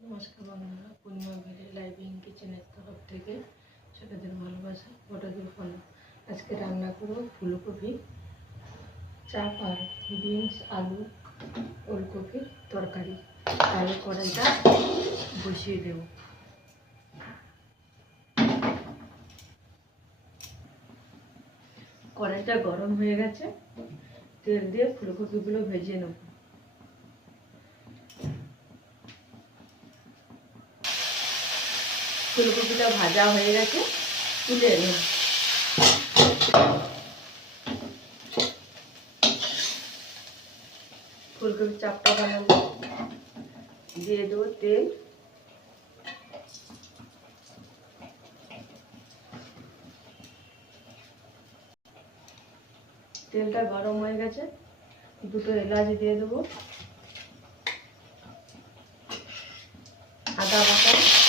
নমস্কার বন্ধুরা, পূর্ণিমা very living কিচেনের তরফ থেকে ছোটদের ভালোবাসা, বড়দের ফলো আজকে রান্না করব ফুলকপি, চাপ আর বিনস, আলু ওলকপির তরকারি। তাহলে কড়াইটা বসিয়ে দেব। কড়াইটা গরম হয়ে গেছে, তেল দিয়ে ফুলকপিগুলো ভেজে নেব। ফুলকপিটা ভাজা হয়ে গেছে, তুলে নেব। ফুলকপি চাপটা বানাবো। দিয়ে দেবো তেল। তেলটা গরম হয়ে গেছে, দুটো এলাচ দিয়ে দেবো। আদা বাটা।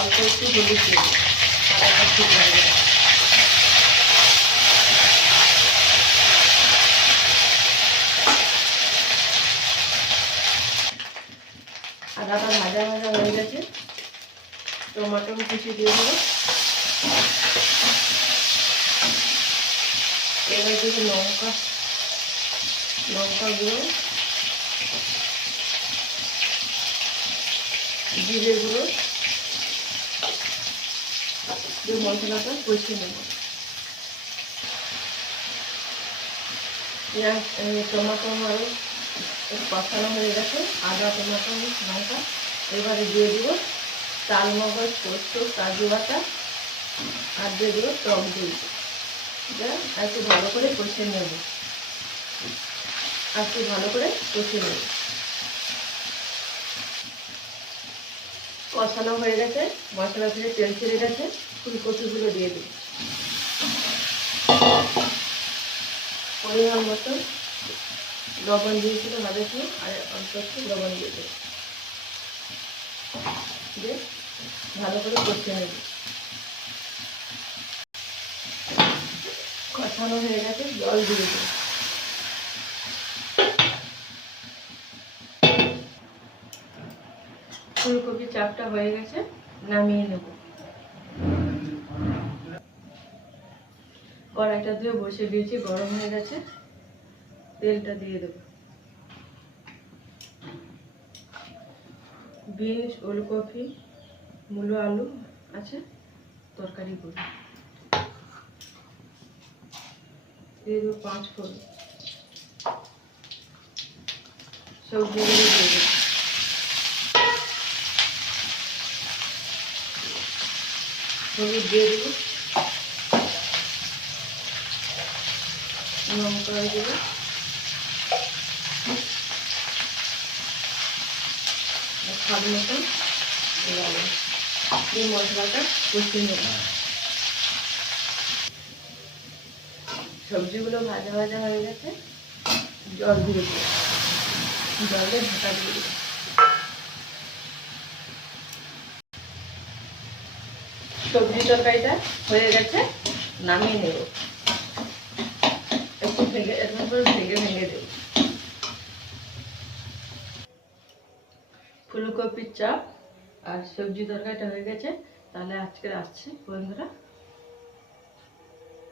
অল্প একটু হলুদ দিয়ে দেবো ঠিক হয়ে যাবে আদাটা ভাজা ভাজা হয়ে গেছে। টমাটো কুচি দিয়ে দেবো এবার দেবো লঙ্কা। লঙ্কা গুঁড়ো। জিরে গুঁড়ো। দিয়ে মশলাটা কষিয়ে নেব। পেঁয়াজ টমাটো আরও কষানো হয়ে গেছে। আদা, টমাটো, লঙ্কা। এবারে দিয়ে দেবো চাল মগজ পোস্ত, কাজু বাটা আর দিয়ে দেবো টক দই। এটা একটু ভালো করে কষিয়ে নেব। একটু ভালো করে কষিয়ে নেব। কষানো হয়ে গেছে, মশলা থেকে তেল ছেড়ে গেছে, ফুলকপিগুলো দিয়ে দিই। পরিমাণ মতো লবণ দিয়েছিল সময় আর একটু লবণ দিয়ে দেবো দিয়ে ভালো করে কষিয়ে নেব কষানো হয়ে গেছে, জল দিয়ে দেবো ফুলকপি চাপটা হয়ে গেছে, নামিয়ে নেব। কড়াইটা দিয়ে বসে দিয়েছি, গরম হয়ে গেছে। তেলটা দিয়ে দেব। বিনস, ওলকপি, মূলো আলু আছে, তরকারি করি। পাঁচ ফোড়ন। সবজিগুলো দিয়ে দেবো। হলুদ দিয়ে দেবো। লঙ্কা দেবো। স্বাদ মতন এই মশলাটা কষিয়ে নেব। সবজিগুলো ভাজা ভাজা হয়ে গেছে। জল দিয়ে দেবো। জলে ঢাকা দিয়ে দেবো। সবজি তরকারিটা হয়ে গেছে, নামিয়ে নেব। একটু ভেঙে, এরকম করে ভেঙে ভেঙে দেব। ফুলকপির চাপ আর সবজি তরকারিটা হয়ে গেছে, তাহলে আজকে আসছি বন্ধুরা।